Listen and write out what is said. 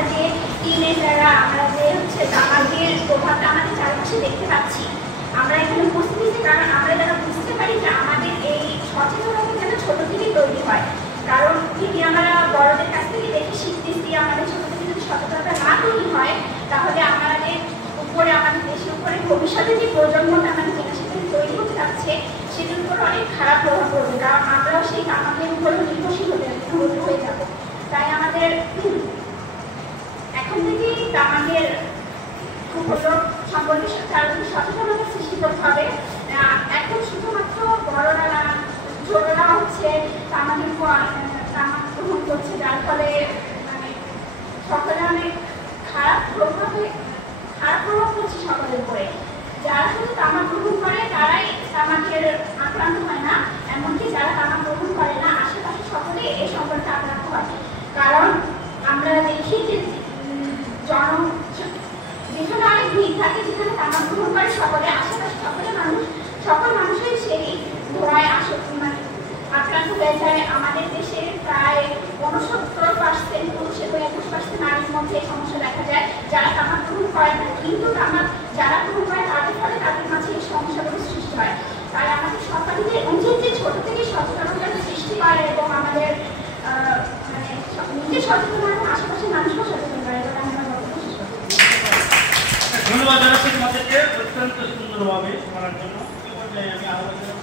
আমরা যে টিনেজাররা, আমরা যে হচ্ছে তামাকের প্রভাবটা আমাদের চারপাশে দেখতে পাচ্ছি, আমরা এখানে উপস্থিত হয়েছি কারণ আমরা যারা বুঝতে পারি যে আমাদের এই সচেতনতা যেন ছোট থেকে তৈরি হয়। কারণ যদি আমরা বড়দের কাছ থেকে দেখে শিখতেছি, আমাদের ছোট থেকে যদি সচেতনতা না তৈরি হয়, তাহলে আমাদের উপরে, আমাদের দেশের উপরে ভবিষ্যতে যে প্রজন্মটা আমাদের জেনারেশন তৈরি হতে যাচ্ছে সেটার উপর অনেক খারাপ প্রভাব পড়বে। কারণ আমরাও সেই তামাকের উপর নির্ভরশীল হয়ে যাব। তাই আমাদের এখন থেকেই তামাকের উপদ্রব সম্পর্কে সচেতনতা সৃষ্টি করতে হবে। এখন শুধুমাত্র বড়রা না, ছোটরা হচ্ছে তামাক গ্রহণ করছে, যার ফলে মানে সকলে অনেক খারাপ প্রভাব পড়ছে সকলের উপরে। যারা শুধু তামাক গ্রহণ করে তারাই তামাকের আক্রান্ত হয় না, এমনকি যারা তামাক গ্রহণ করে না আশেপাশে সকলে এই সম্পর্কে আক্রান্ত হয়। কারণ আমরা দেখি যে যেখানে অনেক ভিড় থাকে, যেখানে তামাক গ্রহণ করে সকলে, আশেপাশে সকল মানুষের সেই ধোঁয়ায় আক্রান্ত হয়ে যায়। আমাদের দেশে প্রায় ৬৯% পুরুষের ২১% নারীর মধ্যে এই সমস্যা দেখা যায় যারা তামাক গ্রহণ করে না, কিন্তু তামাক যারা গ্রহণ করে তাদের ফলে তাদের মাঝে এই সমস্যাগুলো সৃষ্টি হয়। তাই আমাদের সরকারদের উচিত যে ছোট থেকে সচেতনতা সৃষ্টি করে এবং আমাদের মানে নিজে সচেতন এবং আশেপাশের মানুষকেও সচেতন করে। ধন্যবাদ জানাচ্ছি তোমাদেরকে অত্যন্ত সুন্দরভাবে করার জন্য। আমি আলোচনা